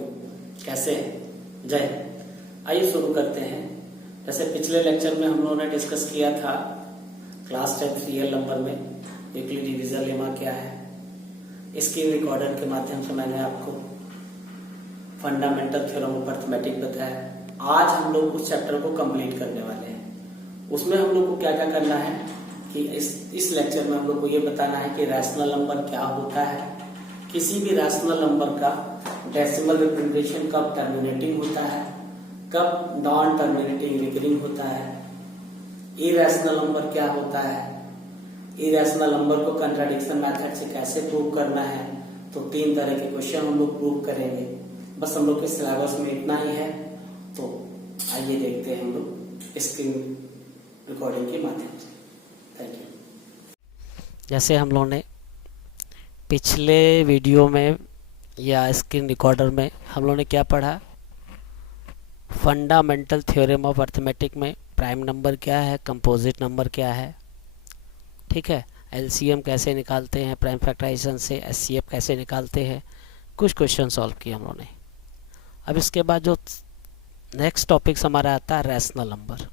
You, कैसे हैं? जय। आइए शुरू करते हैं। जैसे पिछले लेक्चर में हम लोगों ने डिस्कस किया था क्लास 10 रियल नंबर में यूक्लिड डिवीजन लेमा क्या है, इसके रिकॉर्डर के माध्यम से मैंने आपको फंडामेंटल थ्योरम ऑफ अरिथमेटिक बताया। आज हम लोग उस चैप्टर को कंप्लीट करने वाले हैं। उसमें हम लोग को क्या क्या करना है कि इस लेक्चर में हम लोग को ये बताना है कि रैशनल नंबर क्या होता है, किसी भी रैशनल नंबर का डेसिमल रिप्रेजेंटेशन कब टर्मिनेटिंग होता है, कब नॉन टर्मिनेटिंग रिकरिंग होता है, इरैशनल नंबर क्या होता है, इरैशनल नंबर को कंट्राडिक्शन मेथड से कैसे प्रूव करना है। तो 3 तरह के क्वेश्चन हम लोग प्रूव करेंगे। बस हम लोग के सिलेबस में इतना ही है। तो आइए देखते हैं हम लोग स्क्रीन रिकॉर्डिंग के माध्यम से। Thank you. जैसे हम लोगों ने पिछले वीडियो में या स्क्रीन रिकॉर्डर में हम लोगों ने क्या पढ़ा, फंडामेंटल थ्योरम ऑफ अरिथमेटिक में प्राइम नंबर क्या है, कंपोजिट नंबर क्या है, ठीक है, एलसीएम कैसे निकालते हैं, प्राइम फैक्टराइजेशन से एचसीएफ कैसे निकालते हैं, कुछ क्वेश्चन सॉल्व किए हम लोगों ने। अब इसके बाद जो नेक्स्ट टॉपिक हमारा आता है रैशनल नंबर।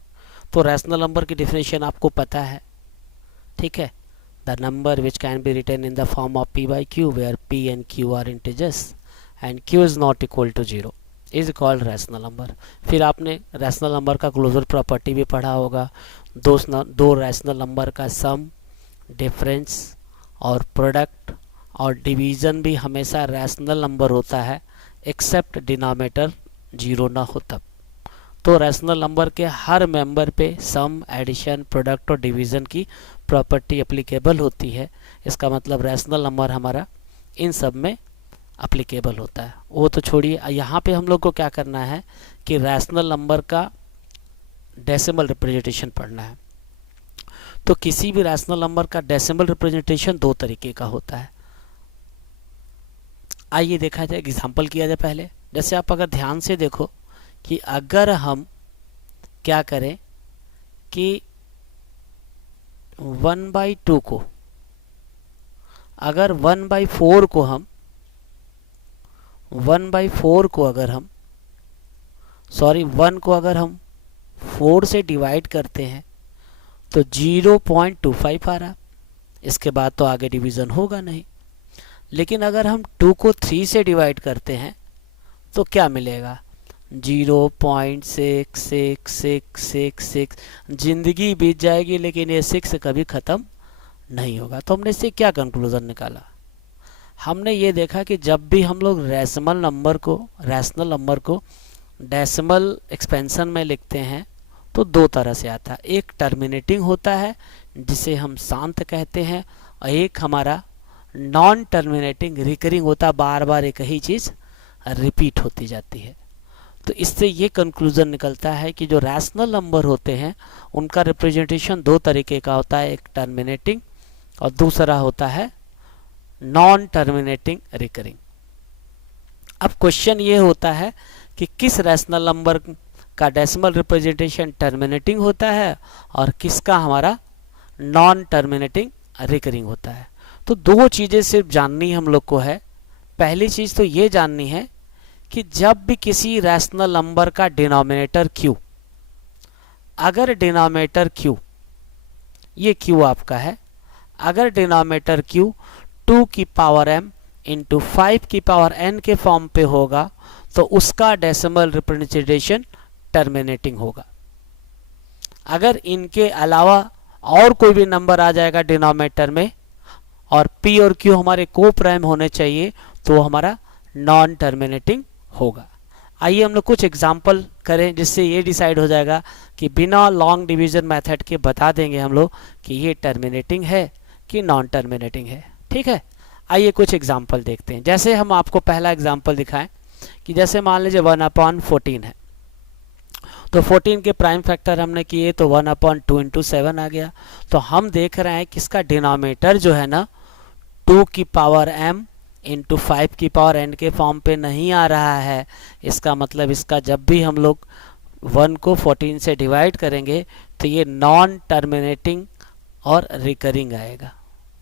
तो रैशनल नंबर की डिफिनेशन आपको पता है, ठीक है, the number which can be written in the form of p by q where p and q are integers and q is not equal to 0 is called rational number. फिर आपने rational number का closure property भी पढ़ा होगा। दो rational number का सम, difference और product और डिवीज़न भी हमेशा रैशनल नंबर होता है एक्सेप्ट डिनोमिनेटर 0 ना हो तब। तो रैशनल नंबर के हर मेंबर पे सम, एडिशन, प्रोडक्ट और डिवीज़न की प्रॉपर्टी एप्लीकेबल होती है। इसका मतलब रैशनल नंबर हमारा इन सब में एप्लीकेबल होता है। वो तो छोड़िए, यहाँ पे हम लोग को क्या करना है कि रैशनल नंबर का डेसिमल रिप्रेजेंटेशन पढ़ना है। तो किसी भी रैशनल नंबर का डेसिमल रिप्रेजेंटेशन 2 तरीके का होता है। आइए देखा जाए, एग्जाम्पल किया जाए पहले। जैसे आप अगर ध्यान से देखो कि अगर हम क्या करें कि 1/2 को, अगर 1/4 को हम 1/4 को अगर हम 1 को अगर हम 4 से डिवाइड करते हैं तो 0.25 आ रहा। इसके बाद तो आगे डिवीज़न होगा नहीं। लेकिन अगर हम 2 को 3 से डिवाइड करते हैं तो क्या मिलेगा, 0.6666। जिंदगी बीत जाएगी लेकिन ये 6 कभी ख़त्म नहीं होगा। तो हमने इससे क्या कंक्लूज़न निकाला, हमने ये देखा कि जब भी हम लोग रैशनल नंबर को डेसिमल एक्सपेंशन में लिखते हैं तो 2 तरह से आता है। एक टर्मिनेटिंग होता है जिसे हम शांत कहते हैं, और एक हमारा नॉन टर्मिनेटिंग रिकरिंग होता है, बार बार एक ही चीज़ रिपीट होती जाती है। तो इससे ये कंक्लूजन निकलता है कि जो रैशनल नंबर होते हैं उनका रिप्रेजेंटेशन 2 तरीके का होता है, एक टर्मिनेटिंग और दूसरा होता है नॉन टर्मिनेटिंग रिकरिंग। अब क्वेश्चन ये होता है कि किस रैशनल नंबर का डेसिमल रिप्रेजेंटेशन टर्मिनेटिंग होता है और किसका हमारा नॉन टर्मिनेटिंग रिकरिंग होता है। तो 2 चीज़ें सिर्फ जाननी हम लोग को है। पहली चीज़ तो ये जाननी है कि जब भी किसी रैशनल नंबर का डिनोमिनेटर q, अगर डिनोमिनेटर q, ये q आपका है, अगर डिनोमिनेटर q 2 की पावर m इंटू 5 की पावर n के फॉर्म पे होगा तो उसका डेसिमल रिप्रेजेंटेशन टर्मिनेटिंग होगा। अगर इनके अलावा और कोई भी नंबर आ जाएगा डिनोमिनेटर में और p और q हमारे को प्राइम होने चाहिए तो हमारा नॉन टर्मिनेटिंग होगा। आइए हम लोग कुछ एग्जाम्पल करें जिससे ये डिसाइड हो जाएगा कि बिना लॉन्ग डिवीजन मेथड के बता देंगे हम लोग कि ये टर्मिनेटिंग है कि नॉन टर्मिनेटिंग है, ठीक है। आइए कुछ एग्जाम्पल देखते हैं। जैसे हम आपको पहला एग्जाम्पल दिखाएं कि जैसे मान लीजिए 1/14 है, तो 14 के प्राइम फैक्टर हमने किए तो 1/2 इंटू 7 आ गया। तो हम देख रहे हैं कि इसका डिनोमिनेटर जो है ना 2 की पावर m इंटू 5 की पावर n के फॉर्म पे नहीं आ रहा है। इसका मतलब इसका जब भी हम लोग 1 को 14 से डिवाइड करेंगे तो ये नॉन टर्मिनेटिंग और रिकरिंग आएगा।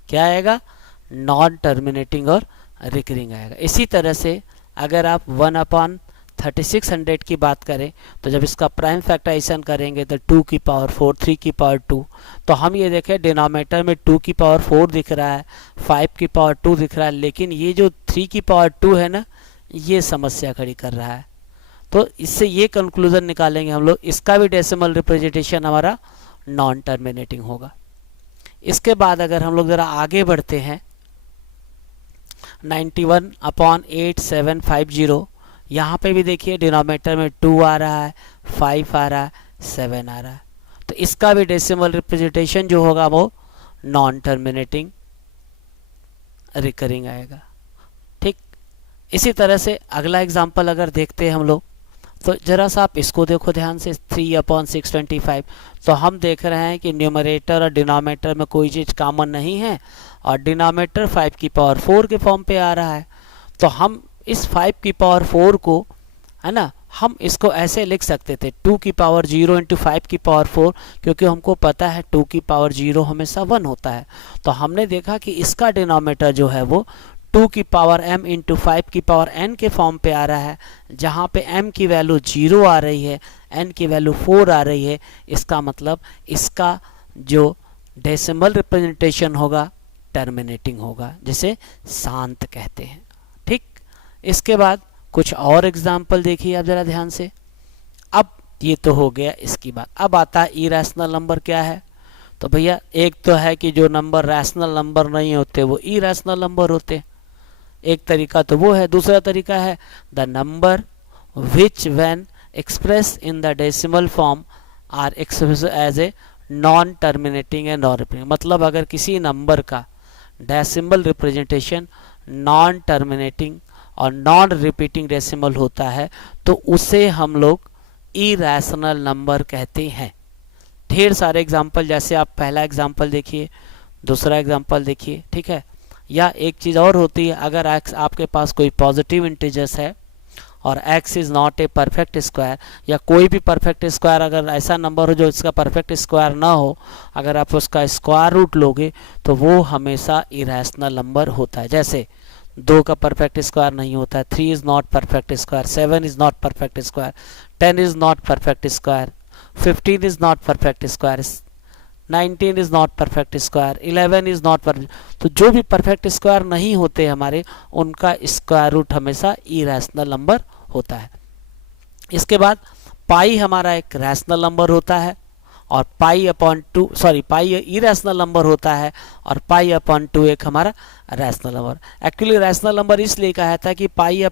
क्या आएगा, नॉन टर्मिनेटिंग और रिकरिंग आएगा। इसी तरह से अगर आप 1/3600 की बात करें तो जब इसका प्राइम फैक्टराइजेशन करेंगे तो 2 की पावर 4, 3 की पावर 2, तो हम ये देखें डिनोमिनेटर में 2 की पावर 4 दिख रहा है, 5 की पावर 2 दिख रहा है, लेकिन ये जो 3 की पावर 2 है ना, ये समस्या खड़ी कर रहा है। तो इससे ये कंक्लूजन निकालेंगे हम लोग, इसका भी डेसिमल रिप्रेजेंटेशन हमारा नॉन टर्मिनेटिंग होगा। इसके बाद अगर हम लोग ज़रा आगे बढ़ते हैं 91/8750, यहाँ पे भी देखिए डिनोमिनेटर में 2 आ रहा है, 5 आ रहा है, 7 आ रहा है, तो इसका भी डेसिमल रिप्रेजेंटेशन जो होगा वो नॉन टर्मिनेटिंग रिकरिंग आएगा। ठीक, इसी तरह से अगला एग्जांपल अगर देखते हैं हम लोग, तो जरा सा आप इसको देखो ध्यान से, 3/625। तो हम देख रहे हैं कि न्यूमरेटर और डिनोमिनेटर में कोई चीज़ कॉमन नहीं है और डिनोमिनेटर 5 की पावर 4 के फॉर्म पे आ रहा है। तो हम इस 5 की पावर 4 को, है ना, हम इसको ऐसे लिख सकते थे 2 की पावर 0 इंटू 5 की पावर 4, क्योंकि हमको पता है 2 की पावर 0 हमेशा 1 होता है। तो हमने देखा कि इसका डिनोमिनेटर जो है वो 2 की पावर m इंटू 5 की पावर n के फॉर्म पे आ रहा है, जहाँ पे m की वैल्यू 0 आ रही है, n की वैल्यू 4 आ रही है। इसका मतलब इसका जो डेसिमल रिप्रेजेंटेशन होगा टर्मिनेटिंग होगा, जिसे शांत कहते हैं। ठीक, इसके बाद कुछ और एग्जाम्पल देखिए आप ज़रा ध्यान से। अब ये तो हो गया इसकी बात, अब आता है इरेशनल नंबर क्या है। तो भैया एक तो है कि जो नंबर रैशनल नंबर नहीं होते वो इरेशनल नंबर होते, एक तरीका तो वो है। दूसरा तरीका है the number which when express in the decimal form are express as a non terminating and non repeating. मतलब अगर किसी नंबर का डेसिमल रिप्रेजेंटेशन नॉन टर्मिनेटिंग और नॉन रिपीटिंग डेसिमल होता है तो उसे हम लोग इरेशनल नंबर कहते हैं। ढेर सारे एग्जाम्पल, जैसे आप पहला एग्जाम्पल देखिए, दूसरा एग्जाम्पल देखिए, ठीक है। या एक चीज़ और होती है, अगर x आपके पास कोई पॉजिटिव इंटीजर्स है और x is not a perfect square, या कोई भी परफेक्ट स्क्वायर अगर ऐसा नंबर हो जो इसका परफेक्ट स्क्वायर ना हो, अगर आप उसका स्क्वायर रूट लोगे तो वो हमेशा इरेशनल नंबर होता है। जैसे 2 का परफेक्ट स्क्वायर नहीं होता है, 3 is not perfect square, 7 is not perfect square, 10 is not perfect square, 15 is not perfect square, 19 is not perfect square, 11 is not perfect. तो जो भी परफेक्ट स्क्वायर नहीं होते हमारे, उनका स्क्वायर रूट हमेशा इरेशनल नंबर होता है। इसके बाद पाई हमारा एक रैशनल नंबर होता है और पाई इरेशनल नंबर होता है और पाई/2 एक हमारा rational number. Actually rational number इसलिए कहा था कि पाई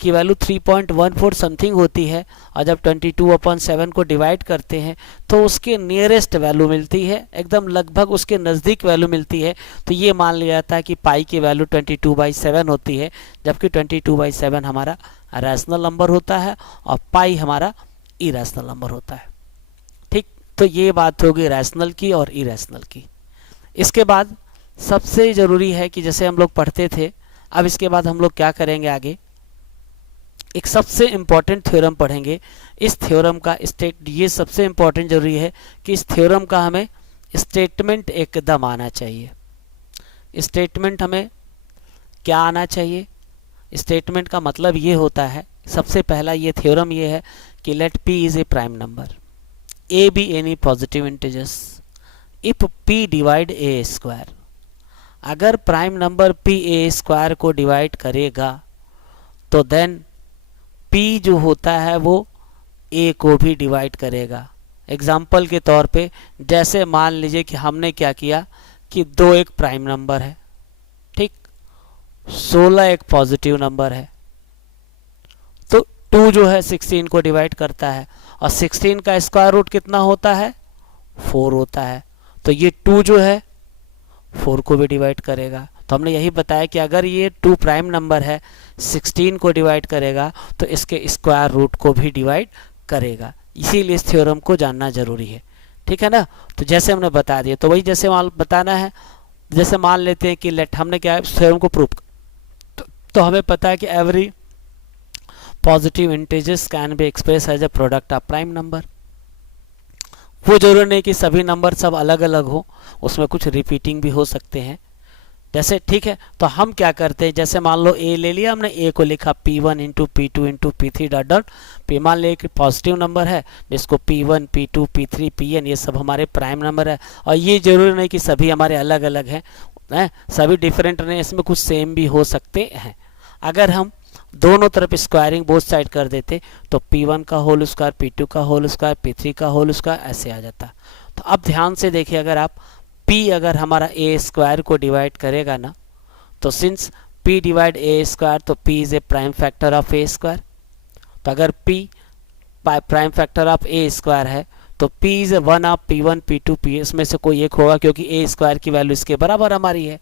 की वैल्यू 3.14 समथिंग होती है और जब 22/7 को डिवाइड करते हैं तो उसके नियरेस्ट वैल्यू मिलती है, एकदम लगभग उसके नज़दीक वैल्यू मिलती है। तो ये मान लिया जाता है कि पाई की वैल्यू 22/7 होती है, जबकि 22/7 हमारा रैशनल नंबर होता है और पाई हमारा इरेशनल नंबर होता है। ठीक, तो ये बात होगी रैशनल की और इरेशनल की। इसके बाद सबसे ज़रूरी है कि जैसे हम लोग पढ़ते थे, अब इसके बाद हम लोग क्या करेंगे, आगे एक सबसे इम्पॉर्टेंट थ्योरम पढ़ेंगे। इस थ्योरम का ये सबसे इम्पॉर्टेंट जरूरी है कि इस थ्योरम का हमें स्टेटमेंट एकदम आना चाहिए। स्टेटमेंट हमें क्या आना चाहिए? स्टेटमेंट का मतलब ये होता है, सबसे पहला ये थ्योरम ये है कि let p is a prime number, a be any positive integers if p divide a square. अगर prime number p a square को डिवाइड करेगा तो देन p जो होता है वो a को भी डिवाइड करेगा। एग्जाम्पल के तौर पे जैसे मान लीजिए कि हमने क्या किया कि 2 एक प्राइम नंबर है, ठीक, 16 एक पॉजिटिव नंबर है, तो 2 जो है 16 को डिवाइड करता है और 16 का स्क्वायर रूट कितना होता है? 4 होता है। तो ये 2 जो है 4 को भी डिवाइड करेगा। तो हमने यही बताया कि अगर ये 2 प्राइम नंबर है, 16 को डिवाइड करेगा तो इसके स्क्वायर रूट को भी डिवाइड करेगा। इसीलिए इस थ्योरम को जानना जरूरी है, ठीक है ना। तो जैसे हमने बता दिया, तो वही जैसे बताना है, जैसे मान लेते हैं कि लेट हमने क्या इस थ्योरम को प्रूव तो हमें पता है कि every positive integers can be express as a product of prime number. वो जरूरी नहीं कि सभी नंबर सब अलग अलग हो, उसमें कुछ रिपीटिंग भी हो सकते हैं। जैसे ठीक है, तो हम क्या करते हैं, जैसे मान लो ए ले लिया हमने, ए को लिखा P1 into P2 into P3 dot dot P, मान लिया कि पॉजिटिव नंबर है जिसको P1 P2 P3 Pn ये सब हमारे प्राइम नंबर है, और ये जरूरी नहीं कि सभी हमारे अलग अलग हैं, सभी डिफरेंट नहीं, इसमें कुछ सेम भी हो सकते हैं। अगर हम दोनों तरफ स्क्वायरिंग बोथ साइड कर देते तो P1 का होल स्क्वायर, P2 का होल स्क्वायर, P3 का होल स्क्वायर ऐसे आ जाता। तो अब ध्यान से देखिए, अगर आप P अगर हमारा ए स्क्वायर को डिवाइड करेगा ना, तो सिंस P डिवाइड ए स्क्वायर तो P is a prime factor of A square. तो अगर P prime factor of A square है तो P is one of P1 P2 P, इसमें से कोई एक होगा क्योंकि ए स्क्वायर की वैल्यू इसके बराबर हमारी है।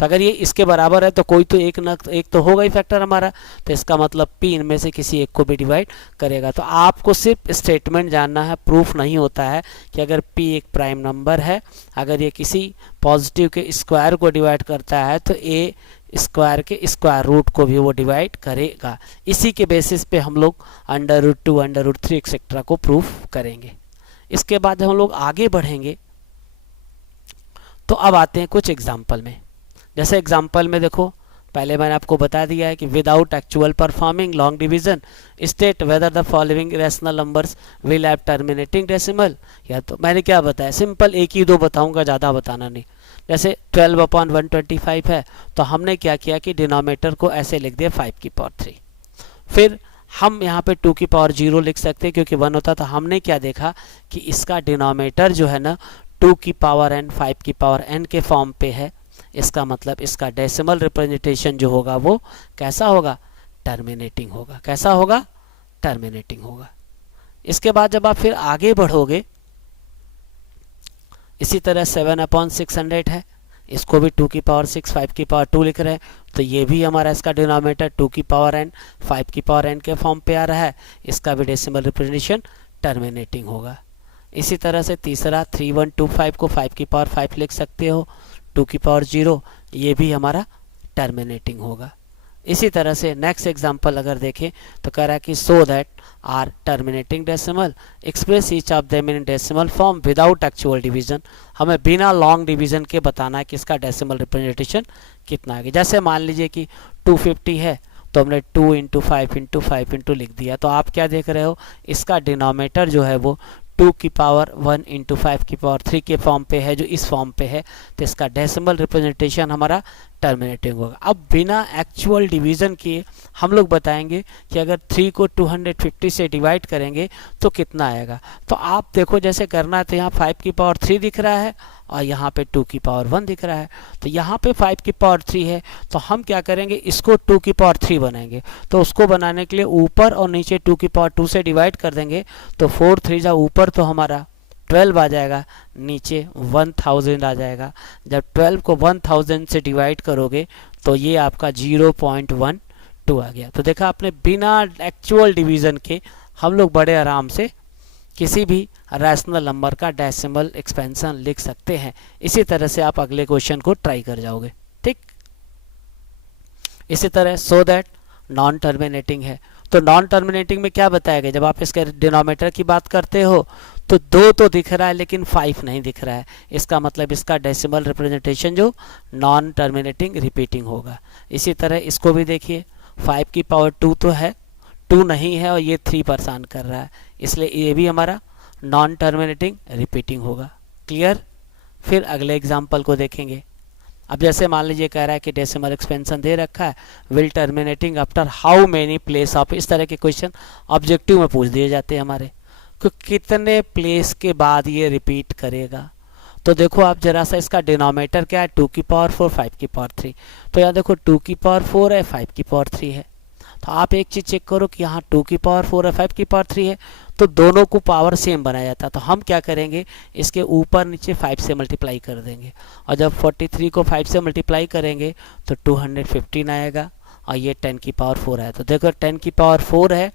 तो अगर ये इसके बराबर है तो कोई तो एक तो होगा ही फैक्टर हमारा, तो इसका मतलब P इनमें से किसी एक को भी डिवाइड करेगा। तो आपको सिर्फ स्टेटमेंट जानना है, प्रूफ नहीं होता है कि अगर P एक प्राइम नंबर है, अगर ये किसी पॉजिटिव के स्क्वायर को डिवाइड करता है तो ए स्क्वायर के स्क्वायर रूट को भी वो डिवाइड करेगा। इसी के बेसिस पे हम लोग √2 √3 एक्सेट्रा को प्रूफ करेंगे। इसके बाद जब हम लोग आगे बढ़ेंगे तो अब आते हैं कुछ एग्जाम्पल में। जैसे एग्जाम्पल में देखो, पहले मैंने आपको बता दिया है कि without actual performing long division state whether the following rational numbers will have terminating decimal. या तो मैंने क्या बताया, सिंपल एक ही दो बताऊंगा, ज़्यादा बताना नहीं। जैसे 12/125 है तो हमने क्या किया कि डिनोमिनेटर को ऐसे लिख दिया 5 की पावर 3। फिर हम यहाँ पे 2 की पावर 0 लिख सकते हैं क्योंकि 1 होता, तो हमने क्या देखा कि इसका डिनोमिनेटर जो है ना 2 की पावर n 5 की पावर n के फॉर्म पे है। इसका मतलब इसका डेसिमल रिप्रेजेंटेशन जो होगा वो कैसा होगा, टर्मिनेटिंग होगा। कैसा होगा, टर्मिनेटिंग होगा। इसके बाद जब आप फिर आगे बढ़ोगे, इसी तरह 7/600 है, इसको भी 2 की पावर 6 5 की पावर 2 लिख रहे हैं, तो ये भी हमारा इसका डिनोमिनेटर 2 की पावर n 5 की पावर n के फॉर्म पे आ रहा है, इसका भी डेसिमल रिप्रेजेंटेशन टर्मिनेटिंग होगा। इसी तरह से तीसरा 3125 को 5 की पावर 5 लिख सकते हो, 2 की पावर 0, ये भी हमारा टर्मिनेटिंग होगा। इसी तरह से नेक्स्ट एग्जांपल अगर देखें तो कह रहा है कि so that are terminating decimal express each of them in decimal form without actual division. हमें बिना लॉन्ग डिवीजन के बताना है कि इसका डेसिमल रिप्रेजेंटेशन कितना है। जैसे मान लीजिए कि 250 है तो हमने 2 इंटू 5 इंटू 5 इंटू लिख दिया, तो आप क्या देख रहे हो, इसका डिनोमिनेटर जो है वो 2 की पावर 1 इंटू 5 की पावर 3 के फॉर्म पे है, जो इस फॉर्म पे है, तो इसका डेसिमल रिप्रेजेंटेशन हमारा टर्मिनेटिंग होगा। अब बिना एक्चुअल डिवीज़न किए हम लोग बताएंगे कि अगर 3 को 250 से डिवाइड करेंगे तो कितना आएगा। तो आप देखो जैसे करना है, तो यहाँ 5 की पावर 3 दिख रहा है और यहाँ पे 2 की पावर 1 दिख रहा है, तो यहाँ पे 5 की पावर 3 है, तो हम क्या करेंगे, इसको 2 की पावर 3 बनाएंगे। तो उसको बनाने के लिए ऊपर और नीचे 2 की पावर 2 से डिवाइड कर देंगे, तो 4 3 जा ऊपर तो हमारा 12 आ जाएगा, नीचे 1000 आ जाएगा। जब 12 को 1000 से डिवाइड करोगे तो ये आपका 0.12 आ गया। तो देखा आपने, बिना एक्चुअल डिवीज़न के हम लोग बड़े आराम से किसी भी रैशनल नंबर का डेसिमल एक्सपेंशन लिख सकते हैं। इसी तरह से आप अगले क्वेश्चन को ट्राई कर जाओगे। ठीक, इसी तरह सो दैट नॉन टर्मिनेटिंग है, तो नॉन टर्मिनेटिंग में क्या बताएगा, जब आप इसके डिनोमिनेटर की बात करते हो तो 2 तो दिख रहा है लेकिन 5 नहीं दिख रहा है, इसका मतलब इसका डेसिमल रिप्रेजेंटेशन जो नॉन टर्मिनेटिंग रिपीटिंग होगा। इसी तरह इसको भी देखिए, 5 की पावर 2 तो है, 2 नहीं है और ये 3 परेशान कर रहा है, इसलिए ये भी हमारा नॉन टर्मिनेटिंग रिपीटिंग होगा। क्लियर। फिर अगले एग्जाम्पल को देखेंगे। अब जैसे मान लीजिए कह रहा है कि डेसिमल एक्सपेंशन दे रखा है, will terminating after how many place of, इस तरह के क्वेश्चन ऑब्जेक्टिव में पूछ दिए जाते हैं हमारे, कि कितने प्लेस के बाद ये रिपीट करेगा। तो देखो आप जरा सा, इसका डिनोमिनेटर क्या है, 2 की पावर 4 5 की पावर 3, तो यहाँ देखो 2 की पावर 4 है 5 की पावर 3 है। तो आप एक चीज़ चेक करो कि यहाँ 2 की पावर 4 है 5 की पावर 3 है, तो दोनों को पावर सेम बनाया जाता है। तो हम क्या करेंगे, इसके ऊपर नीचे 5 से मल्टीप्लाई कर देंगे, और जब 43 को 5 से मल्टीप्लाई करेंगे तो 215 आएगा, और ये 10 की पावर 4 है। तो देखो 10 की पावर 4 है,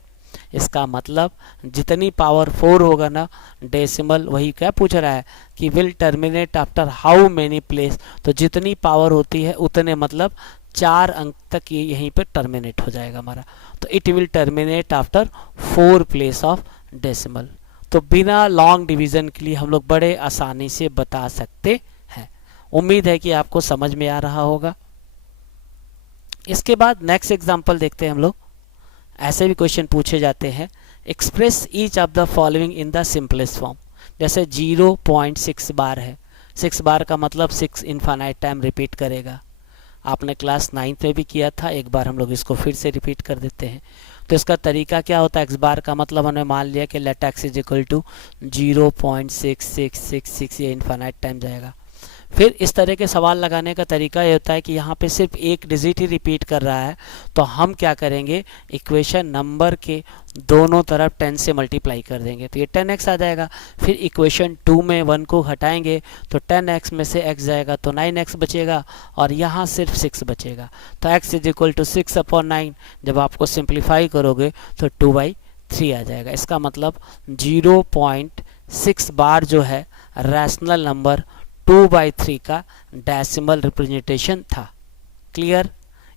इसका मतलब जितनी पावर 4 होगा ना डेसिमल, वही क्या पूछ रहा है कि will terminate after how many place, तो जितनी पावर होती है उतने मतलब 4 अंक तक ये यहीं पे टर्मिनेट हो जाएगा हमारा। तो it will terminate after 4 place of decimal. तो बिना लॉन्ग डिवीज़न के लिए हम लोग बड़े आसानी से बता सकते हैं। उम्मीद है कि आपको समझ में आ रहा होगा। इसके बाद नेक्स्ट एग्जांपल देखते हैं हम लोग। ऐसे भी क्वेश्चन पूछे जाते हैं, express each of the following in the simplest form. जैसे 0.6 बार है, 6 बार का मतलब 6 इनफाइनाइट टाइम रिपीट करेगा। आपने क्लास 9th में भी किया था, एक बार हम लोग इसको फिर से रिपीट कर देते हैं। तो इसका तरीका क्या होता है, एक्स बार का मतलब हमने मान लिया कि let x is equal to 0.6666, ये इनफाइनाइट टाइम जाएगा। फिर इस तरह के सवाल लगाने का तरीका ये होता है कि यहाँ पे सिर्फ एक डिजिट ही रिपीट कर रहा है, तो हम क्या करेंगे, इक्वेशन नंबर के दोनों तरफ 10 से मल्टीप्लाई कर देंगे तो ये 10x आ जाएगा। फिर इक्वेशन 2 में 1 को हटाएंगे तो 10x में से x जाएगा तो 9x बचेगा और यहाँ सिर्फ 6 बचेगा। तो x इज इक्वल टू 6/9। जब आपको सिंप्लीफाई करोगे तो 2/3 आ जाएगा। इसका मतलब 0.6 बार जो है रैशनल नंबर 2/3 का डेसिमल रिप्रेजेंटेशन था। क्लियर।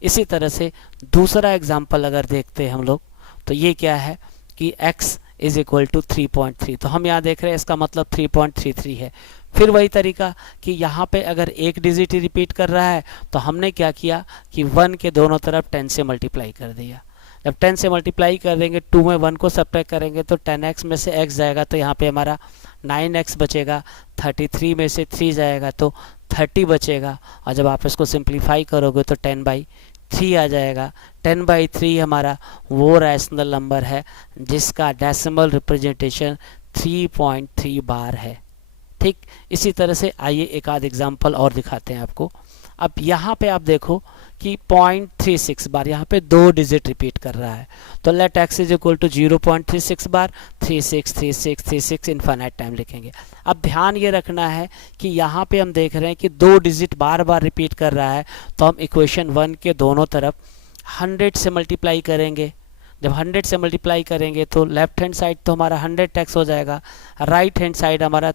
इसी तरह से दूसरा एग्जाम्पल अगर देखते हैं हम लोग, तो ये क्या है कि x इज इक्वल टू 3.3। तो हम यहाँ देख रहे हैं इसका मतलब 3.33 है। फिर वही तरीका कि यहाँ पे अगर एक डिजिट ही रिपीट कर रहा है तो हमने क्या किया कि 1 के दोनों तरफ 10 से मल्टीप्लाई कर दिया। जब 10 से मल्टीप्लाई कर देंगे, 2 में 1 को सब्ट्रैक्ट करेंगे तो 10x में से x जाएगा तो यहाँ पे हमारा 9x बचेगा। 33 में से 3 जाएगा तो 30 बचेगा और जब आप इसको सिंप्लीफाई करोगे तो 10/3 आ जाएगा। 10/3 हमारा वो रैशनल नंबर है जिसका डेसिमल रिप्रेजेंटेशन 3.3 बार है। ठीक इसी तरह से आइए एक आध एग्जाम्पल और दिखाते हैं आपको। अब यहाँ पे आप देखो कि 0.36 बार यहाँ पे 2 डिजिट रिपीट कर रहा है, तो let x is equal to 0.36 bar 363636 infinite time लिखेंगे। अब ध्यान ये रखना है कि यहाँ पे हम देख रहे हैं कि 2 डिजिट बार बार रिपीट कर रहा है, तो हम इक्वेशन 1 के दोनों तरफ 100 से मल्टीप्लाई करेंगे। जब 100 से मल्टीप्लाई करेंगे तो लेफ्ट हैंड साइड तो हमारा 100x हो जाएगा, राइट हैंड साइड हमारा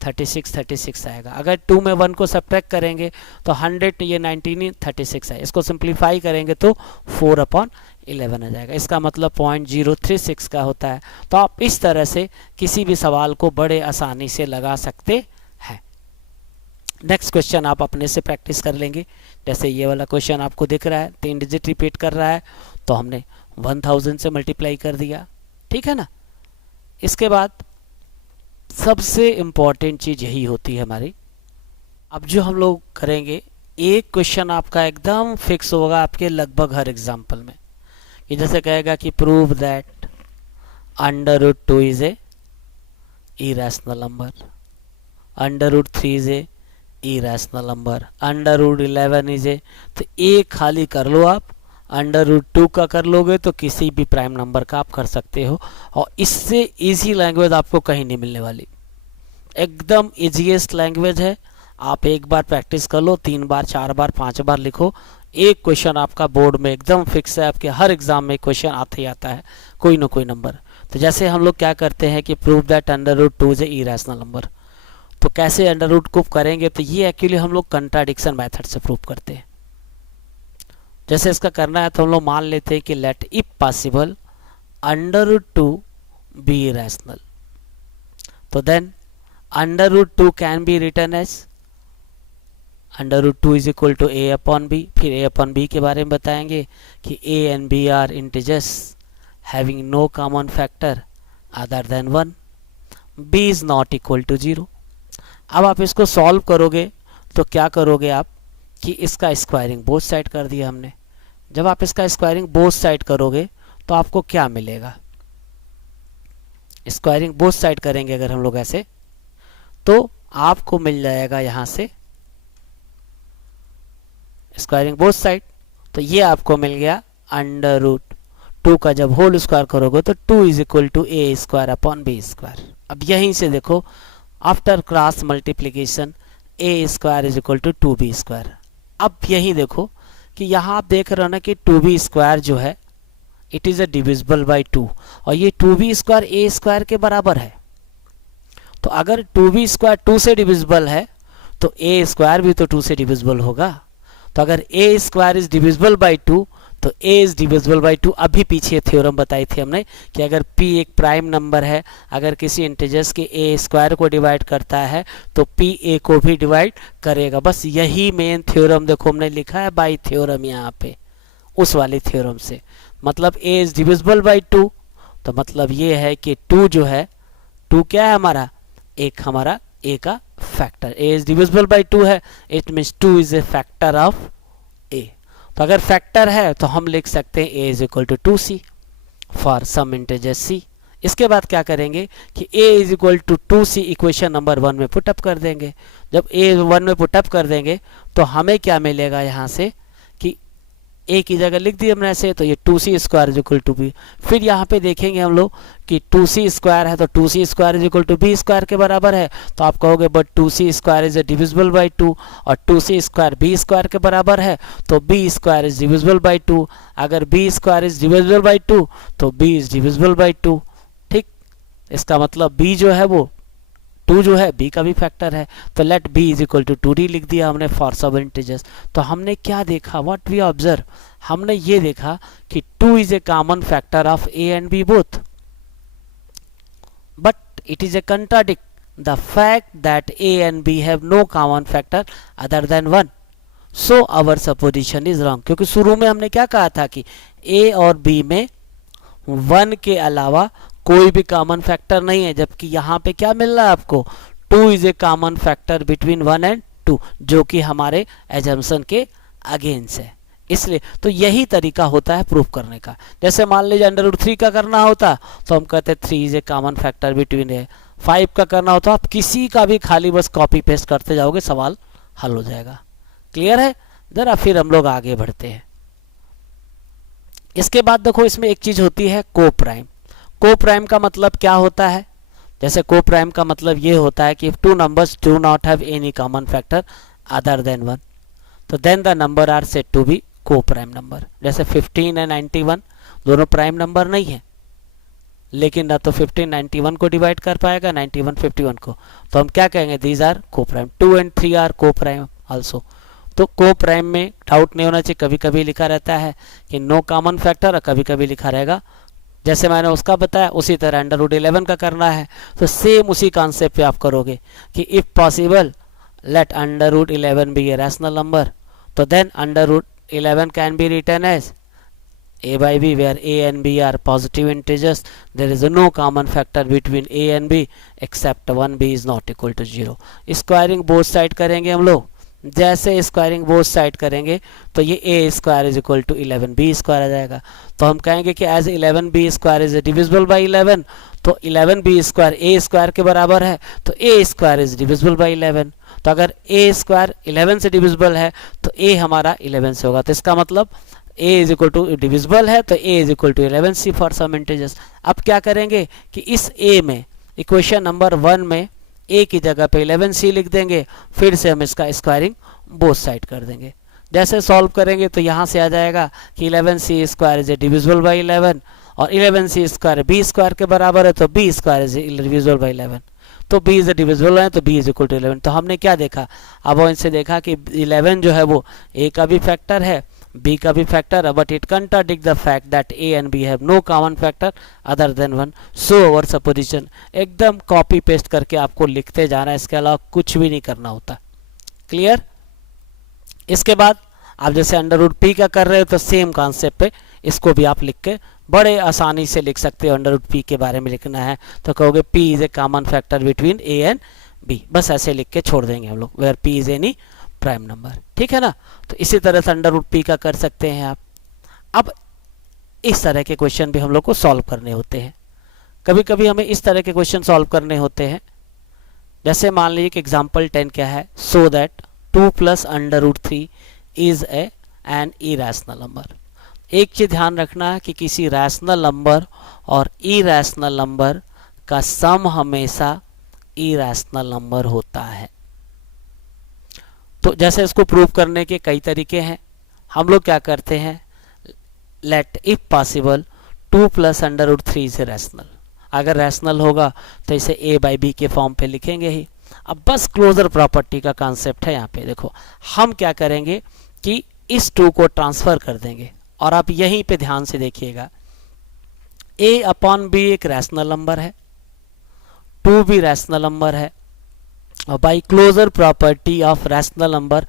36 आएगा। अगर 2 में 1 को सब्ट्रैक्ट करेंगे तो 100 ये 19 36 है। इसको सिंप्लीफाई करेंगे तो 4/11 आ जाएगा। इसका मतलब 0.036 का होता है। तो आप इस तरह से किसी भी सवाल को बड़े आसानी से लगा सकते हैं। नेक्स्ट क्वेश्चन आप अपने से प्रैक्टिस कर लेंगे। जैसे ये वाला क्वेश्चन आपको दिख रहा है, 3 डिजिट रिपीट कर रहा है, तो हमने 1000 से मल्टीप्लाई कर दिया। ठीक है ना। इसके बाद सबसे इम्पॉर्टेंट चीज़ यही होती है हमारी। अब जो हम लोग करेंगे, एक क्वेश्चन आपका एकदम फिक्स होगा आपके लगभग हर एग्जाम्पल में, कि जैसे कहेगा कि prove that √2 is A irrational number, √3 is A irrational number, √11 is a. तो एक खाली कर लो आप, √2 का कर लोगे तो किसी भी प्राइम नंबर का आप कर सकते हो, और इससे इजी लैंग्वेज आपको कहीं नहीं मिलने वाली। एकदम इजीएस्ट लैंग्वेज है। आप एक बार प्रैक्टिस कर लो, 3 बार 4 बार 5 बार लिखो, एक क्वेश्चन आपका बोर्ड में एकदम फिक्स है। आपके हर एग्जाम में क्वेश्चन आते ही आता है, कोई ना कोई नंबर। तो जैसे हम लोग क्या करते हैं कि prove that √2 is A irrational number. तो कैसे √ को करेंगे, तो ये एक्चुअली हम लोग कंट्राडिक्शन मेथड से प्रूव करते हैं। जैसे इसका करना है तो हम लोग मान लेते हैं कि let if possible √2 be irrational, तो then √2 can be written as √2 is equal to a/b। फिर a/b के बारे में बताएंगे कि a and b are integers having no common factor other than 1, b is not equal to 0। अब आप इसको सॉल्व करोगे तो क्या करोगे आप कि इसका स्क्वायरिंग बोथ साइड कर दिया हमने। जब आप इसका स्क्वायरिंग बोथ साइड करोगे तो आपको क्या मिलेगा, स्क्वायरिंग बोथ साइड करेंगे अगर हम लोग ऐसे, तो आपको मिल जाएगा यहां से स्क्वायरिंग बोथ साइड, तो ये आपको मिल गया √2 का जब होल स्क्वायर करोगे तो 2 इज इक्वल टू a²/b²। अब यहीं से देखो, after cross multiplication a² is equal to 2b²। अब यही देखो कि यहाँ आप देख रहे हो ना कि 2b² जो है it is a divisible by 2, और ये 2b² a² के बराबर है। तो अगर 2b² 2 से डिविजिबल है तो a² भी तो 2 से डिविजिबल होगा। तो अगर a² इज डिविजिबल बाय 2 तो a इज डिविजिबल बाई 2। अभी पीछे थ्योरम बताई थी हमने कि अगर p एक प्राइम नंबर है, अगर किसी इंटीजर्स के a स्क्वायर को डिवाइड करता है तो p a को भी डिवाइड करेगा। बस यही मेन थ्योरम देखो हमने लिखा है बाई थ्योरम यहाँ पे, उस वाली थ्योरम से। मतलब a इज डिविजिबल बाई 2, तो मतलब ये है कि 2 जो है, 2 क्या है हमारा, एक हमारा a का factor. a is divisible by 2 है, it means 2 is A factor of a। तो अगर फैक्टर है तो हम लिख सकते हैं a is equal to 2c for some integer c। इसके बाद क्या करेंगे कि a is equal to 2c equation number 1 में पुटअप कर देंगे। जब a 1 में पुटअप कर देंगे तो हमें क्या मिलेगा यहाँ से कि a की जगह लिख दी हमने ऐसे, तो ये 2c square is equal to b। फिर यहाँ पे देखेंगे हम लोग कि 2c स्क्वायर है तो 2c square is equal to b square के बराबर है। तो आप कहोगे but 2c square is divisible by 2 और 2c स्क्वायर b स्क्वायर के बराबर है, तो b square is divisible by 2। अगर b square is divisible by 2 तो b इज डिविजिबल बाई 2। ठीक, इसका मतलब b जो है वो 2 जो है b का भी फैक्टर है। तो let b is equal to 2d लिख दिया हमने फॉर सब इंटीजर्स। तो हमने क्या देखा, व्हाट वी ऑब्जर्व, हमने ये देखा कि 2 is a common factor of a and b both, but it is a contradict the fact that a and b have no common factor other than 1, so our supposition is wrong. क्योंकि शुरू में हमने क्या कहा था कि a और b में 1 के अलावा कोई भी कॉमन फैक्टर नहीं है, जबकि यहाँ पे क्या मिल रहा है आपको, 2 is a common factor between 1 and 2, जो कि हमारे एजम्पशन के अगेंस्ट है। इसलिए तो यही तरीका होता है प्रूफ करने का। जैसे मान लीजिए √3 का करना होता तो हम कहते 3 is a common factor between a. 5 का करना होता आप किसी का भी खाली बस कॉपी पेस्ट करते जाओगे, सवाल हल हो जाएगा। क्लियर है? जरा फिर हम लोग आगे बढ़ते हैं। इसके बाद देखो इसमें एक चीज होती है को प्राइम। को प्राइम का मतलब क्या होता है, जैसे को प्राइम का मतलब ये होता है कि if two numbers do not have any common factor other than 1, तो then the number are said to be co-prime number। जैसे 15 और 91 दोनों प्राइम नंबर नहीं है, लेकिन ना तो 15 91 को डिवाइड कर पाएगा, 91 51 को, तो हम क्या कहेंगे, these are co-prime। 2 and 3 are co-prime also। तो को प्राइम में डाउट नहीं होना चाहिए, कभी कभी लिखा रहता है कि नो कॉमन फैक्टर और कभी कभी लिखा रहेगा, जैसे मैंने उसका बताया उसी तरह √11 का करना है तो सेम उसी कॉन्सेप्ट पे आप करोगे कि if possible let √11 be a rational number, तो then √11 can be written as a by b where a and b are positive integers, there is no common factor between a and b except 1b is not equal to 0। Squaring both side करेंगे हम लोग, जैसे squaring both side करेंगे तो ये a square is equal to 11b square आ जाएगा। तो हम कहेंगे कि as 11b square is divisible by 11, तो 11b स्क्वायर a स्क्वायर के बराबर है, तो a square is divisible by 11। तो अगर a स्क्वायर 11 से डिविजिबल है तो a हमारा 11 से होगा, तो इसका मतलब a is equal to divisible है तो a is equal to 11c for some integers. अब क्या करेंगे कि इस a में इक्वेशन नंबर 1 में a की जगह पे 11c लिख देंगे, फिर से हम इसका स्क्वायरिंग बोथ साइड कर देंगे। जैसे सॉल्व करेंगे तो यहाँ से आ जाएगा कि 11c square is divisible by 11 और 11c स्क्वायर b स्क्वायर के बराबर है, तो b square is divisible by 11, तो b इज डिविजिबल है तो b इज इक्वल टू 11। तो हमने क्या देखा, अब इनसे देखा कि 11 जो है वो a का भी फैक्टर है b का भी फैक्टर है, but it contradict the fact that a and b have no common factor other than 1, so our supposition. एकदम कॉपी पेस्ट करके आपको लिखते जाना है, इसके अलावा कुछ भी नहीं करना होता। क्लियर? इसके बाद आप जैसे √p का कर रहे हो तो सेम कॉन्सेप्ट पे इसको भी आप लिख के बड़े आसानी से लिख सकते हो। √p के बारे में लिखना है तो कहोगे p is a common factor between a and b, बस ऐसे लिख के छोड़ देंगे हम लोग, where p is any prime number. ठीक है ना? तो इसी तरह से √p का कर सकते हैं आप। अब इस तरह के क्वेश्चन भी हम लोग को सॉल्व करने होते हैं। कभी कभी हमें इस तरह के क्वेश्चन सॉल्व करने होते हैं, जैसे मान लीजिए कि एग्जाम्पल 10 क्या है, so that 2 + √3 is an irrational number. एक चीज ध्यान रखना है कि किसी रैशनल नंबर और इरेशनल नंबर का सम हमेशा इरेशनल नंबर होता है। तो जैसे इसको प्रूव करने के कई तरीके हैं, हम लोग क्या करते हैं, let if possible 2 + √3 is rational. अगर रैशनल होगा तो इसे a by b के फॉर्म पे लिखेंगे ही। अब बस क्लोजर प्रॉपर्टी का कॉन्सेप्ट है यहाँ पे। देखो हम क्या करेंगे कि इस 2 को ट्रांसफर कर देंगे और आप यहीं पे ध्यान से देखिएगा, a अपॉन b एक रैशनल नंबर है, 2 भी रैशनल नंबर है, और by closure property of rational number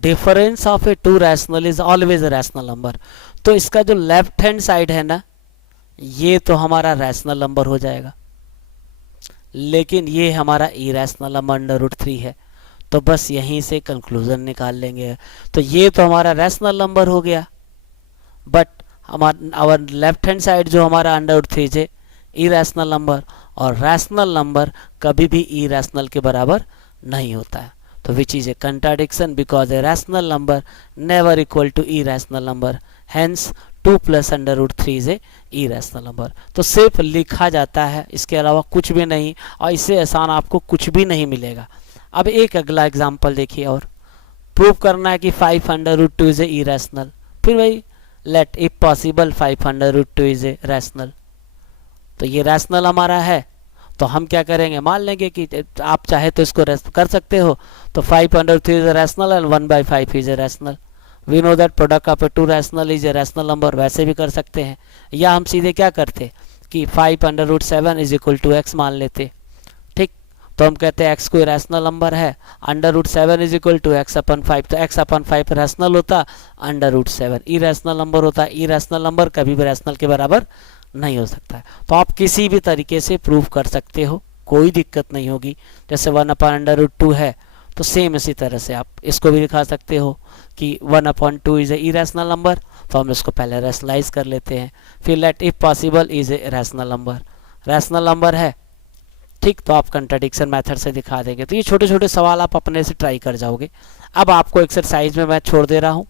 difference of a two rational is always rational number. तो इसका जो लेफ्ट हैंड साइड है ना, ये तो हमारा रैशनल नंबर हो जाएगा, लेकिन ये हमारा इरैशनल नंबर √3 है, तो बस यहीं से कंक्लूजन निकाल लेंगे। तो ये तो हमारा रैशनल नंबर हो गया, बट हमारा लेफ्ट हैंड साइड जो हमारा √3 है इरैशनल नंबर, और रैशनल नंबर कभी भी इरैशनल के बराबर नहीं होता है। तो which is a contradiction because a rational number never equal to irrational number, hence 2 + √3 is a irrational number. तो सिर्फ लिखा जाता है, इसके अलावा कुछ भी नहीं, और इससे आसान आपको कुछ भी नहीं मिलेगा। अब एक अगला एग्जाम्पल देखिए, और प्रूव करना है कि 5 √2 इज ए इरैशनल। फिर भाई let if possible 5 √2 is a rational. तो ये रैशनल हमारा है, तो हम क्या करेंगे, मान लेंगे कि आप चाहे तो इसको कर सकते हो, तो 5 √3 is a rational and 1/5 is a rational. We know that product of a two rational is a rational number, वैसे भी कर सकते हैं, या हम सीधे क्या करते कि 5 √7 इज इक्वल टू x मान लेते। ठीक, तो हम कहते हैं x कोई रैशनल नंबर है, √7 इज इक्वल टू x/5, तो x/5 रैशनल होता, √7 इरैशनल नंबर होता। इरैशनल नंबर कभी भी रैशनल के बराबर नहीं हो सकता है। तो आप किसी भी तरीके से प्रूव कर सकते हो, कोई दिक्कत नहीं होगी। जैसे 1/√2 है, तो सेम इसी तरह से आप इसको भी दिखा सकते हो कि 1/2 इज ए इरैशनल नंबर, तो हम इसको पहले रैशनलाइज कर लेते हैं। फिर let if possible is a rational number, rational number है, ठीक, तो आप कंट्राडिक्शन मेथड से दिखा देंगे। तो ये छोटे छोटे सवाल आप अपने से ट्राई कर जाओगे। अब आपको एक्सरसाइज में मैं छोड़ दे रहा हूँ,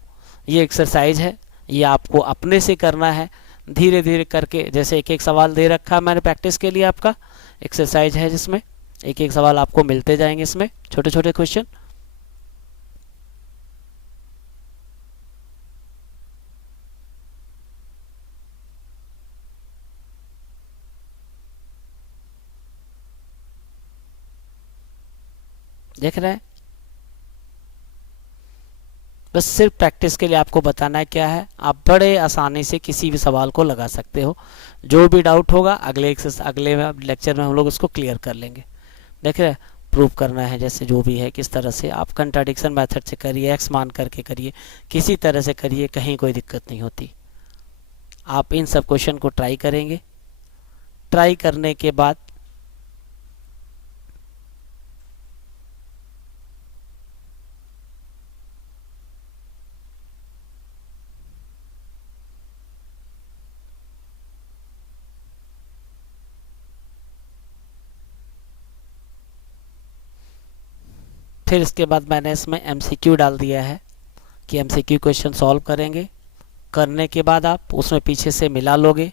ये एक्सरसाइज है, ये आपको अपने से करना है धीरे धीरे करके। जैसे एक एक सवाल दे रखा है मैंने प्रैक्टिस के लिए, आपका एक्सरसाइज है जिसमें एक एक सवाल आपको मिलते जाएंगे, इसमें छोटे छोटे क्वेश्चन। देख रहे हैं, बस सिर्फ प्रैक्टिस के लिए आपको बताना है क्या है, आप बड़े आसानी से किसी भी सवाल को लगा सकते हो। जो भी डाउट होगा अगले लेक्चर में हम लोग उसको क्लियर कर लेंगे। देख रहे हैं, प्रूव करना है जैसे जो भी है, किस तरह से आप कंट्राडिक्शन मेथड से करिए, x मान करके करिए, किसी तरह से करिए, कहीं कोई दिक्कत नहीं होती। आप इन सब क्वेश्चन को ट्राई करेंगे, ट्राई करने के बाद फिर इसके बाद मैंने इसमें MCQ डाल दिया है कि MCQ क्वेश्चन सॉल्व करेंगे। करने के बाद आप उसमें पीछे से मिला लोगे,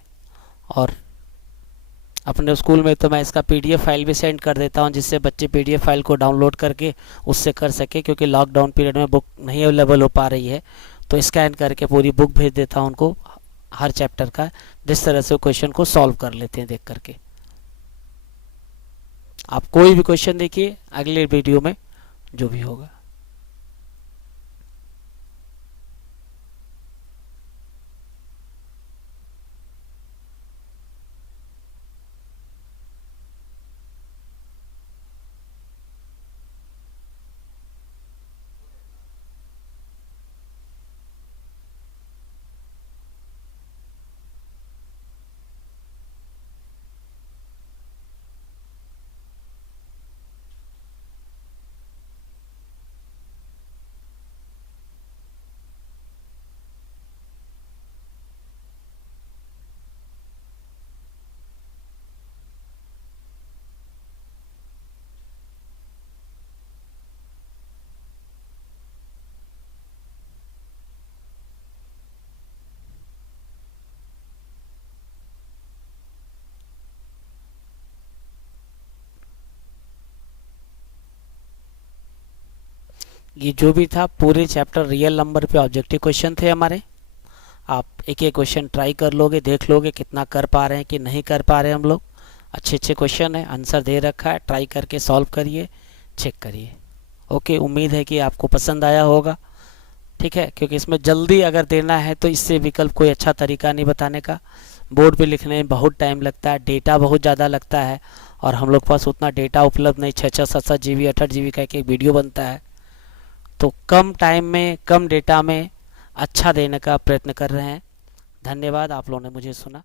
और अपने स्कूल में तो मैं इसका PDF फाइल भी सेंड कर देता हूं, जिससे बच्चे PDF फाइल को डाउनलोड करके उससे कर सके, क्योंकि लॉकडाउन पीरियड में बुक नहीं अवेलेबल हो पा रही है। तो स्कैन करके पूरी बुक भेज देता हूं उनको, हर चैप्टर का, जिस तरह से क्वेश्चन को सॉल्व कर लेते हैं देख करके। आप कोई भी क्वेश्चन देखिए अगले वीडियो में जो भी होगा। ये जो भी था पूरे चैप्टर रियल नंबर पे ऑब्जेक्टिव क्वेश्चन थे हमारे। आप एक एक क्वेश्चन ट्राई कर लोगे, देख लोगे कितना कर पा रहे हैं कि नहीं कर पा रहे हैं हम लोग। अच्छे अच्छे क्वेश्चन है, आंसर दे रखा है, ट्राई करके सॉल्व करिए, चेक करिए। ओके, उम्मीद है कि आपको पसंद आया होगा। ठीक है, क्योंकि इसमें जल्दी अगर देना है तो इससे विकल्प कोई अच्छा तरीका नहीं बताने का। बोर्ड पे लिखने में बहुत टाइम लगता है, डेटा बहुत ज़्यादा लगता है, और हम लोग के पास उतना डेटा उपलब्ध नहीं, 6-6 7-7 GB 8-8 GB का एक वीडियो बनता है। तो कम टाइम में कम डेटा में अच्छा देने का प्रयत्न कर रहे हैं। धन्यवाद, आप लोगों ने मुझे सुना।